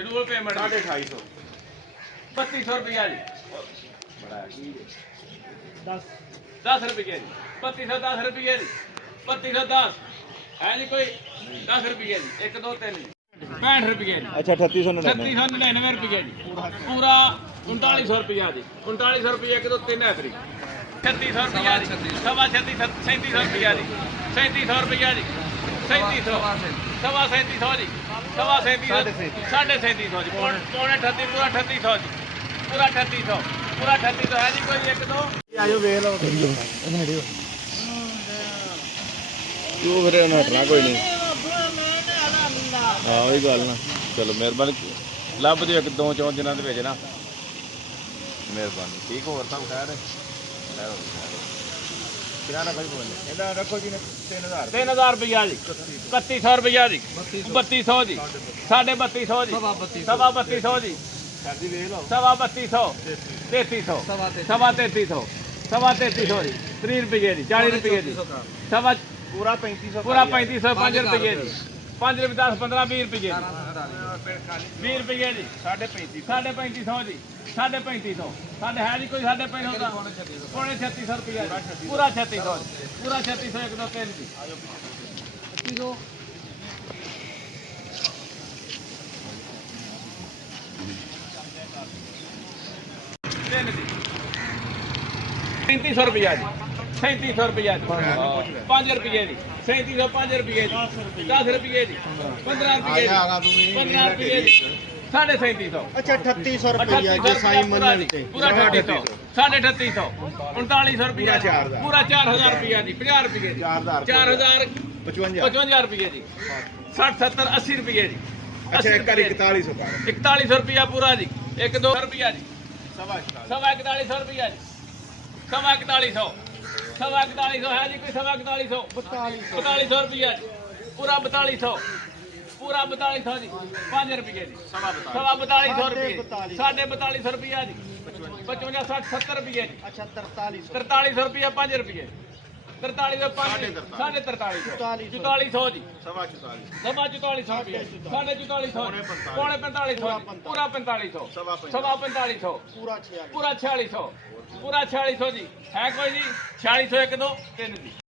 schedule payment 250 3200 रुपया जी बड़ा की 10 रुपये जी 3210 रुपये जी 3210 है जी कोई 10 रुपये जी 1 2 3 जी 65 रुपये जी अच्छा 3899 3699 रुपये जी पूरा 3900 रुपया जी 3900 रुपया 1 2 3 है तरी 3600 रुपया जी 3700 रुपया जी 3700 रुपया जी 3700 सवा 3700 जी सवा 3700 साढ़े 3700 जी पौने 38 पूरा 3800 जी पूरा 3800 है जी कोई 1 2 आयो ਵੇਖ ਲਓ ਉਹ ਫਿਰ ਉਹਨਾਂ ਹਟਣਾ ਕੋਈ ਨਹੀਂ ਹਾਂ ਉਹੀ ਗੱਲ ਨਾ ਚਲੋ ਮਿਹਰਬਾਨੀ ਲੱਭ ਦਿਓ ਇੱਕ ਦੋ ਚੌਂ ਦਿਨਾਂ ਦੇ ਵਿੱਚ ਨਾ ਮਿਹਰਬਾਨੀ ਠੀਕ ਹੋਰ ਸਭ ਖੈਰ ਹੈ ਕਿਹੜਾ ਕੋਈ ਬੋਲੇ ਇਹਦਾ ਰੱਖੋ ਜੀ ਨੇ 3000 रुपया जी 3100 रुपया जी 3200 जी 3250 जी सवा 3200 जी ਸਾਡੀ ਵੇਖ ਲਓ सवा 3200 3300 सवा 3300 सवा 3300 जी 30 रुपये जी 40 रुपये जी सवा ਪੂਰਾ 3500 पूरा 3500 5 रुपये जी 5 रुपये 10 15 20 रुपये जी 20 रुपये जी 3500 साढ़े 3500 जी साढ़े 3500 साढ़े है जी कोई साढ़े 3500 पौने 3600 रुपया पूरा 3600 पूरा 3600 1 2 3 जी 3500 रुपया जी 3700 रुपया जी 5 रुपये जी 3700 5 रुपये जी 10 रुपये जी 15 रुपये जी 15 रुपये जी 3750 ਅੱਛਾ 3800 ਰੁਪਇਆ ਜੇ ਸਾਈ ਮੰਨਣ ਤੇ पूरा 3800 3800 3900 रुपया पूरा 4000 रुपया जी 50 रुपये जी 4000 55 55 रुपये जी 60 70 80 रुपये जी ਅੱਛਾ ਇੱਕ 4100 ਪਾ 4100 रुपया पूरा जी 1 2 रुपया जी ਸਵਾ सवा 4100 रुपया जी सवा 4100 सवा 4100 है जी कोई सवा 4100 4200 रुपया जी पूरा 4200 पूरा 4200 जी 5 रुपये जी सवा 4200 रुपये साढ़े 4200 रुपया जी 55 60 70 रुपये जी ਅੱਛਾ 4300 4300 रुपया 5 रुपये 4300 साढ़े 4400 जी ਸਵਾ 4400 सवा 4400 रुपया साढ़े 4400 पौने 4500 पूरा 4500 सवा 4500 ਪੂਰਾ 46 पूरा 4600 पूरा 4600 जी है कोई जी 4600 1 2 3 जी